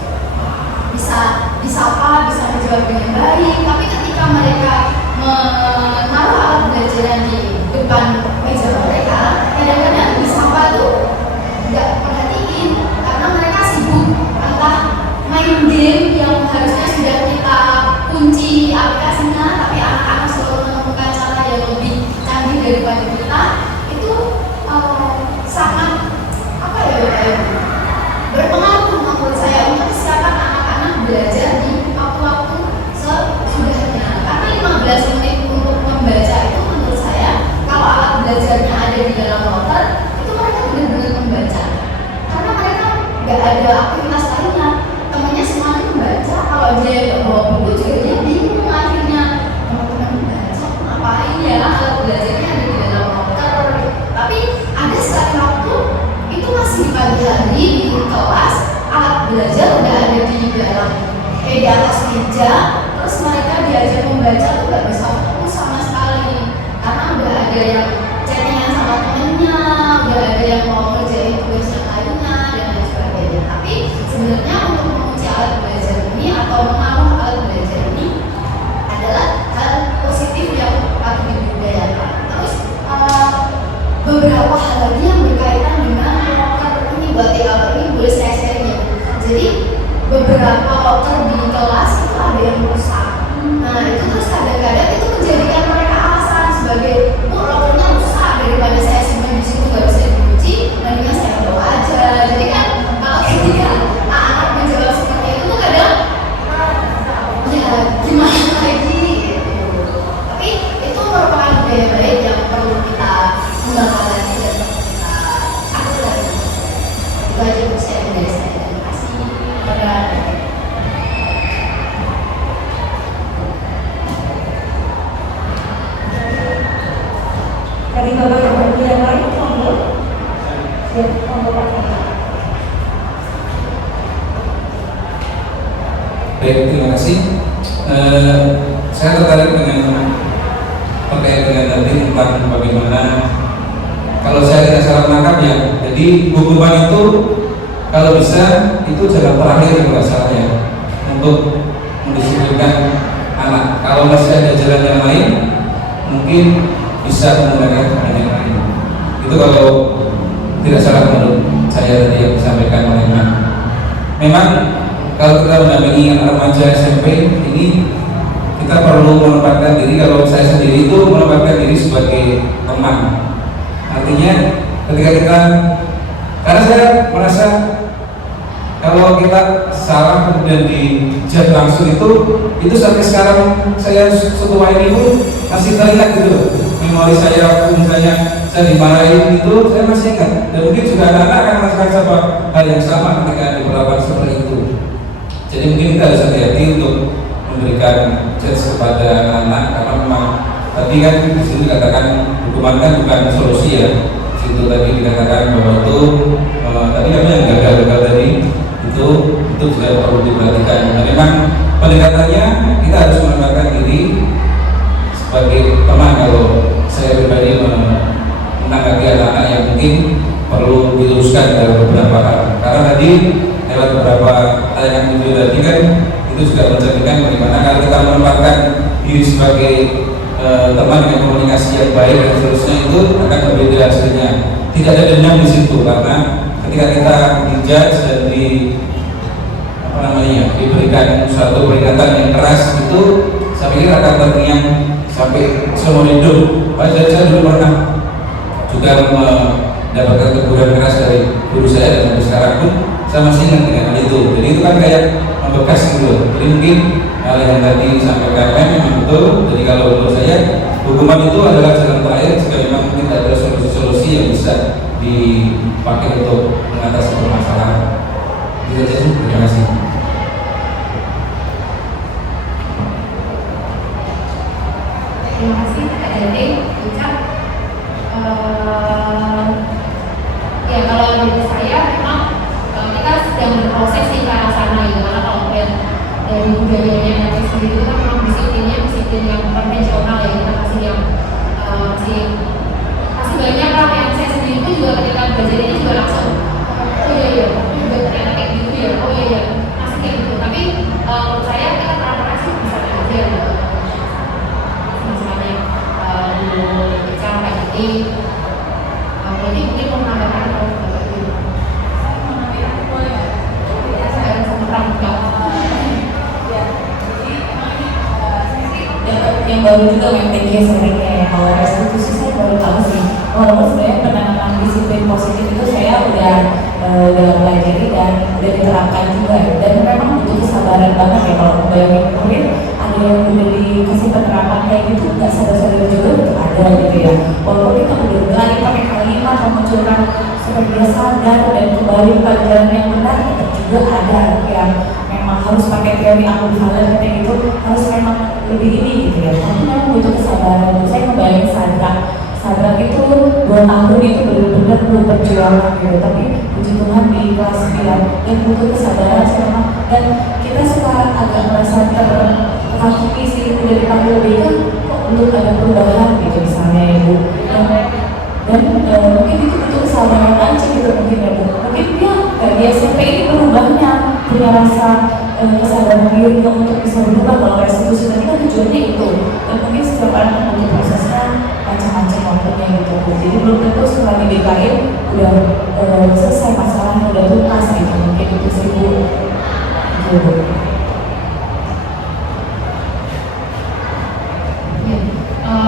bisa disapa, bisa menjawab dengan baik. Tapi ketika mereka menaruh alat belajar di depan meja mereka, kadang-kadang disapa tuh nggak perhatiin karena mereka sibuk entah main game yang harusnya sudah kita kunci aplikasinya, tapi anak-anak selalu menemukan cara yang lebih canggih daripada kita. Itu sangat apa ya Bapak Ibu, berpengaruh menurut saya untuk kesiapan anak-anak belajar di waktu-waktu sesudahnya. Karena 15 menit untuk membaca itu menurut saya kalau alat belajarnya ada di dalam loker itu mereka benar-benar membaca. Karena mereka nggak ada aktivitas lainnya, temennya semuanya membaca. Kalau dia nggak bawa buku juga dia bingung akhirnya. Teman-teman membaca ngapain ya, alat belajarnya ada di dalam loker. Tapi ada sekali waktu itu masih di pagi hari di kelas, alat belajar udah ada di dalam di atas meja, terus mereka diajak membaca tuh nggak bisa fokus sama sekali karena udah ada yang chattingan sama temennya, udah ada yang mau ngerjain tugas yang lainnya dan lain sebagainya. Tapi sebenarnya untuk mengunci alat belajar ini atau mengaruh alat belajar ini adalah hal positif yang patut dibudayakan. Terus beberapa hal lagi yang berkaitan dengan loker ini, buat ini boleh saya share ya. Jadi beberapa loker di kelas itu ada yang rusak. Nah itu terus kadang-kadang itu menjadikan mereka alasan sebagai lokernya rusak, daripada saya simpan di situ nggak bisa dikunci, mendingan saya bawa aja. Jadi kan kalau ketika anak-anak menjawab seperti itu tuh kadang ya gimana lagi gitu. Tapi itu merupakan budaya baik yang perlu kita kembangkan lagi dan perlu kita atur lagi. Itu aja untuk saya dari saya. Terima kasih kepada dari Bapak dan Ibu yang lain, monggo. Ya, monggo Pak. Baik, terima kasih. Saya tertarik dengan terkait dengan tadi tentang bagaimana kalau saya tidak salah menangkap ya. Jadi hukuman itu kalau bisa itu jalan terakhir kalau salah ya untuk mendisiplinkan anak. Kalau masih ada jalan yang lain, mungkin bisa menggunakan jalan yang lain. Itu kalau tidak salah menurut saya tadi yang disampaikan oleh Pak. Memang kalau kita mendampingi anak remaja SMP ini kita perlu menempatkan diri. Kalau saya sendiri itu menempatkan diri sebagai teman. Artinya ketika kita Karena saya merasa kalau kita salah kemudian dijat langsung itu sampai sekarang saya setua ini pun masih teringat gitu. Memori saya, misalnya saya dimarahin itu saya masih ingat. Dan mungkin juga anak-anak akan merasakan sama hal yang sama ketika diperlakukan seperti itu. Jadi mungkin kita harus hati-hati untuk memberikan judge kepada anak karena memang tadi kan di sini dikatakan hukuman kan bukan solusi ya. Di situ tadi dikatakan bahwa itu tapi kami yang gagal tadi itu juga perlu diperhatikan. Dan memang pendekatannya kita harus menempatkan diri sebagai teman. Kalau saya pribadi menanggapi anak-anak yang mungkin perlu diluruskan dalam beberapa hal. Karena tadi lewat beberapa tayangan video tadi kan itu juga mencerminkan bagaimana kalau kita menempatkan diri sebagai teman dengan komunikasi yang baik dan seterusnya itu akan berbeda hasilnya. Tidak ada dendam di situ karena ketika kita dijudge dan diberikan suatu peringatan yang keras itu saya pikir akan terngiang sampai seumur hidup. Saya dulu pernah juga mendapatkan teguran keras dari guru saya dan sampai sekarang pun saya masih ingat dengan hal itu. Jadi itu kan kayak membekas gitu. Jadi mungkin hal yang tadi disampaikan memang betul. Jadi kalau menurut saya hukuman itu adalah jalan terakhir jika memang mungkin ada solusi-solusi yang bisa dipakai untuk mengatasi permasalahan. Itu saja. Terima kasih. Terima kasih Kak Dede, ucap. Ya kalau dari saya memang kita sedang berproses sih ke arah sana ya. Karena kalau dari budayanya nanti sendiri itu kan memang disiplin yang konvensional ya. Kita masih yang masih banyak lah yang saya sendiri pun juga ketika belajar ini juga langsung oh iya juga ternyata kayak gitu ya, oh iya masih kayak gitu. Tapi menurut saya kita pelan-pelan sih bisa belajar misalnya bicara kayak gini. Jadi mungkin mau menambahkan atau begitu. Saya sempat enggak. Yang baru juga MTG sebenarnya kalau restitusi saya baru tahu sih. Walaupun sebenarnya penanganan disiplin positif itu saya udah pelajari dan udah diterapkan juga. Dan memang butuh kesabaran banget ya kalau bayangin mungkin ada yang udah dikasih penerapan kayak gitu nggak sadar-sadar juga itu ada gitu ya. Walaupun kita udah berani pakai kalimat memunculkan supaya dia sadar dan kembali pada jalan yang benar, tetap juga ada yang memang harus pakai teori ambivalen kayak gitu, harus memang lebih ini gitu ya. Tapi memang butuh kesabaran. Saya membayangin sadar itu 2 tahun itu benar-benar perlu perjuangan gitu. Tapi puji Tuhan di kelas 9 dan butuh kesabaran sama. Dan kita suka agak merasa terhakimi sih udah dipanggil lebih kan kok belum ada perubahan gitu misalnya ya Bu. Dan mungkin itu butuh kesabaran aja gitu mungkin ya Bu. Mungkin dia di SMP ini berubahnya punya rasa kesadaran diri untuk bisa berubah. Kalau restitusi tadi kan tujuannya itu, dan mungkin setiap anak butuh prosesnya macam-macam waktunya gitu. Jadi belum tentu setelah diberikan udah selesai masalahnya, udah tuntas gitu. Mungkin itu sih Bu. Gitu.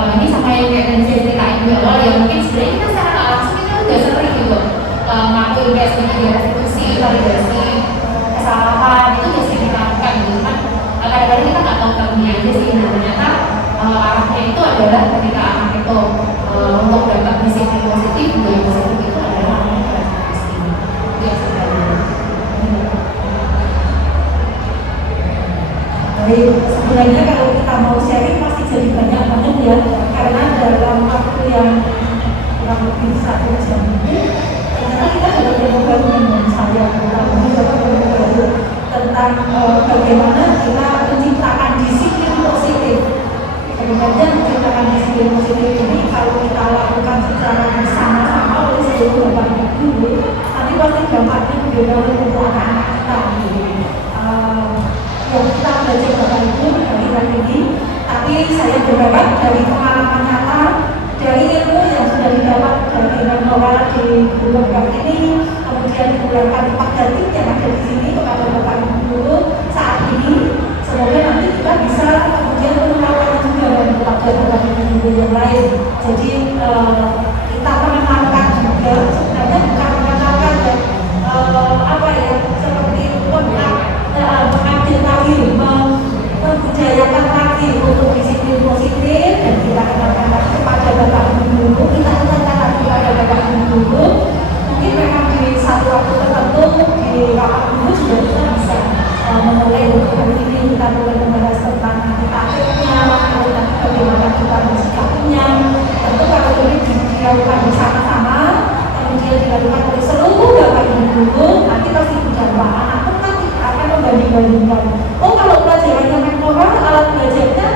Ini sama yang kayak tadi saya ceritain di awal ya, mungkin sebenarnya kita secara nggak langsung kita udah sering gitu ngakuin kayak seperti restitusi, validasi kesalahan itu udah sering kita lakukan gitu kan. Kadang-kadang kita nggak tahu tahunya aja sih. Nah ternyata arahnya itu adalah ketika anak itu untuk dapat disiplin positif, budaya positif itu adalah restitusi. Itu yang sebenarnya. Jadi sebenarnya kalau kita mau sharing pasti jadi banyak banget ya, karena dalam waktu yang kurang lebih 1 jam ini ternyata kita sudah berbicara dengan saya tentang bagaimana kita menciptakan disiplin positif. Sebenarnya menciptakan disiplin positif ini kalau kita lakukan secara bersama-sama oleh seluruh bapak ibu, nanti pasti dampaknya berbeda untuk anak-anak kita. Yang kita belajar bapak ibu dari ini, tapi saya berharap dari pengalaman nyata, dari ilmu yang sudah didapat dari mengelola di program ini, kemudian digunakan pagatik yang ada di sini kepada bapak ibu saat ini, semoga nanti kita bisa kemudian menerapkan juga dan kepada bapak ibu yang lain. Jadi kita mengenalkan juga sebenarnya bukan mengenalkan dan seluruh Bapak Ibu guru nanti pasti punya Pak anak pun nanti akan membanding-bandingkan. Oh kalau pelajarannya Menpora alat belajarnya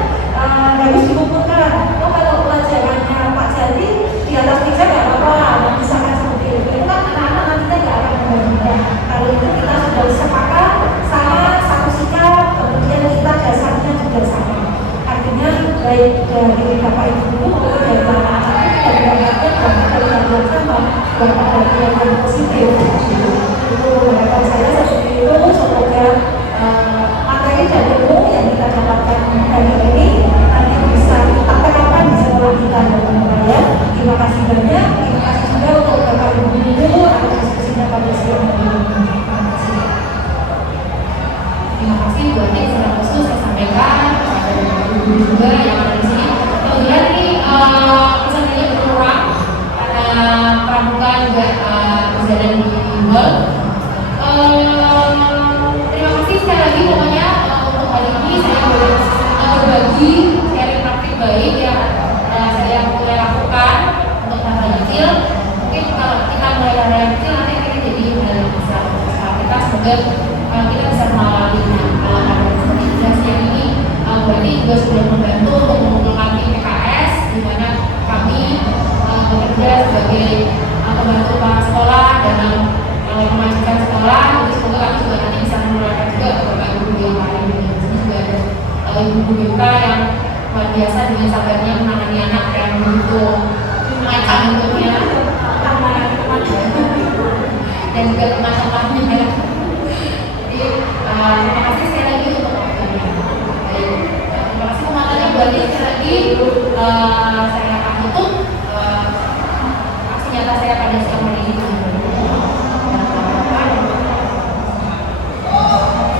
harus dikumpulkan. Oh kalau pelajarannya Pak Jadi di atas meja nggak apa-apa, misalkan seperti itu kan anak-anak nantinya nggak akan membandingkan. Kalau itu kita sudah sepakat sama satu sikap, kemudian kita dasarnya juga sama. Artinya baik dari Bapak Ibu guru maupun dari anak-anak kita berdasarkan dan kita sama bagian yang positif. Itu harapan saya seperti itu. Semoga materi dan ilmu yang kita dapatkan hari ini nanti bisa kita terapkan di sekolah kita ya. Terima kasih banyak. Terima kasih juga untuk Bapak Ibu guru atas diskusinya pada siang hari ini. Terima kasih buat yang secara khusus saya sampaikan kepada Bapak Ibu juga yang ada di sini. Kemudian ini pesannya berkurang karena pramuka juga berjalan di hall. Terima kasih sekali lagi pokoknya untuk hari ini saya boleh berbagi sharing praktik baik yang saya mulai lakukan untuk hal kecil. Mungkin kalau kita mulai dari hal kecil nanti akan jadi hal yang besar kita. Semoga kita bisa melalui yang ini berarti juga sudah membantu untuk mengumpulkan tim PKS di mana kami bekerja sebagai pembantu para sekolah dalam memajukan sekolah. Jadi semoga kami juga nanti bisa menularkan juga ke Bapak Ibu yang lain. Di sini juga ada ibu kita yang luar biasa dengan sabarnya menangani anak yang begitu mengacau bentuknya dan juga teman-temannya. Terima kasih sekali lagi untuk waktunya. Baik, terima kasih teman-teman. Berarti sekali lagi saya akan tutup aksi nyata saya pada siang hari ini.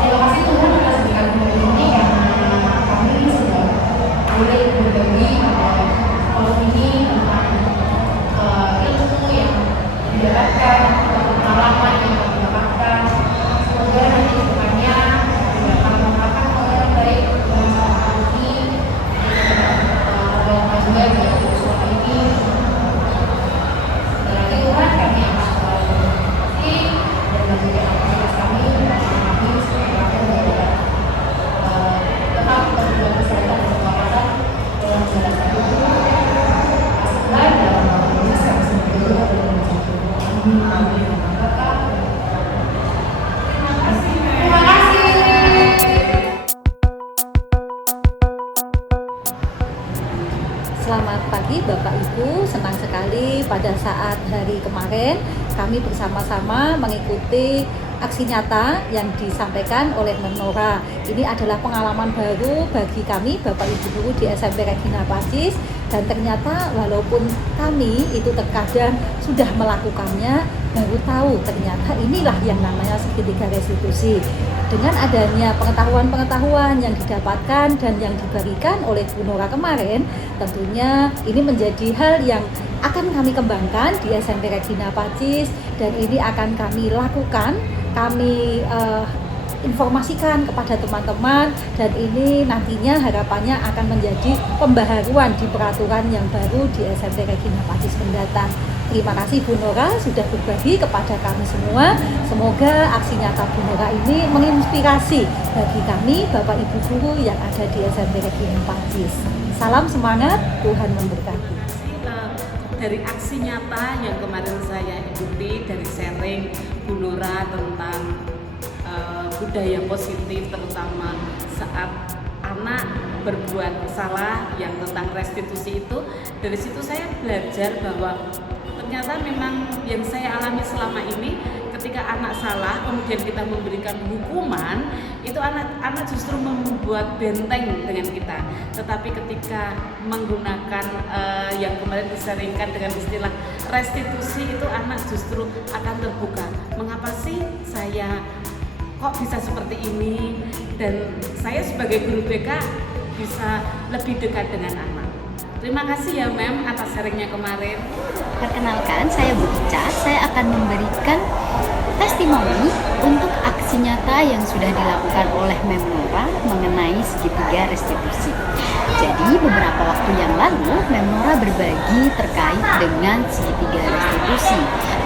Terima kasih Tuhan atas berkat ini karena kami sudah boleh berbagi forum ini tentang ilmu yang didapatkan, pengalaman yang didapatkan. Semoga nanti depannya dapat mengatakan orang baik bangsa ini dan juga di sekolah ini. Dari Tuhan kami akan selalu berterima dan memberikan aktivitas kami setelah kami tetap berjaga kesehatan dan keselamatan dalam jalan hidup. Asal dalam proses kami sendiri Amin. Selamat pagi Bapak Ibu, senang sekali pada saat hari kemarin kami bersama-sama mengikuti aksi nyata yang disampaikan oleh Menpora. Ini adalah pengalaman baru bagi kami Bapak Ibu guru di SMP Regina Pacis, dan ternyata walaupun kami itu terkadang sudah melakukannya, baru tahu ternyata inilah yang namanya segitiga restitusi. Dengan adanya pengetahuan-pengetahuan yang didapatkan dan yang diberikan oleh Bu Nora kemarin, tentunya ini menjadi hal yang akan kami kembangkan di SMP Regina Pacis, dan ini akan kami lakukan, kami informasikan kepada teman-teman, dan ini nantinya harapannya akan menjadi pembaharuan di peraturan yang baru di SMP Regina Pacis mendatang. Terima kasih Bu Nora sudah berbagi kepada kami semua. Semoga aksi nyata Bu Nora ini menginspirasi bagi kami Bapak Ibu guru yang ada di SMP Regina Pacis. Salam semangat, Tuhan memberkati. Dari aksi nyata yang kemarin saya ikuti, dari sharing Bu Nora tentang budaya positif, terutama saat anak berbuat salah yang tentang restitusi itu, dari situ saya belajar bahwa ternyata memang yang saya alami selama ini, ketika anak salah kemudian kita memberikan hukuman, itu anak justru membuat benteng dengan kita. Tetapi ketika menggunakan yang kemarin disaringkan dengan istilah restitusi, itu anak justru akan terbuka. Mengapa sih saya kok bisa seperti ini, dan saya sebagai guru BK bisa lebih dekat dengan anak. Terima kasih ya Mem atas sharingnya kemarin. Perkenalkan, saya Bu Ica. Saya akan memberikan testimoni untuk aksi nyata yang sudah dilakukan oleh Menpora mengenai segitiga restitusi. Jadi beberapa waktu yang lalu Menpora berbagi terkait dengan segitiga restitusi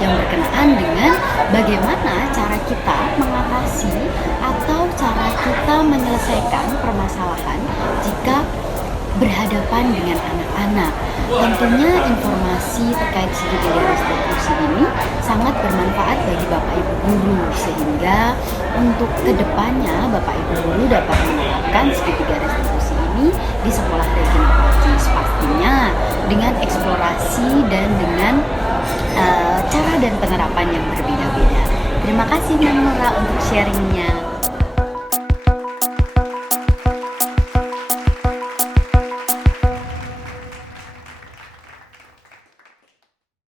yang berkenaan dengan bagaimana cara kita mengatasi atau cara kita menyelesaikan permasalahan jika berhadapan dengan anak-anak. Tentunya informasi terkait segitiga restitusi ini sangat bermanfaat bagi Bapak Ibu guru, sehingga untuk kedepannya Bapak Ibu guru dapat menerapkan segitiga restitusi ini di sekolah Regina Pacis, pastinya dengan eksplorasi dan dengan cara dan penerapan yang berbeda-beda. Terima kasih Mbak Nora untuk sharingnya.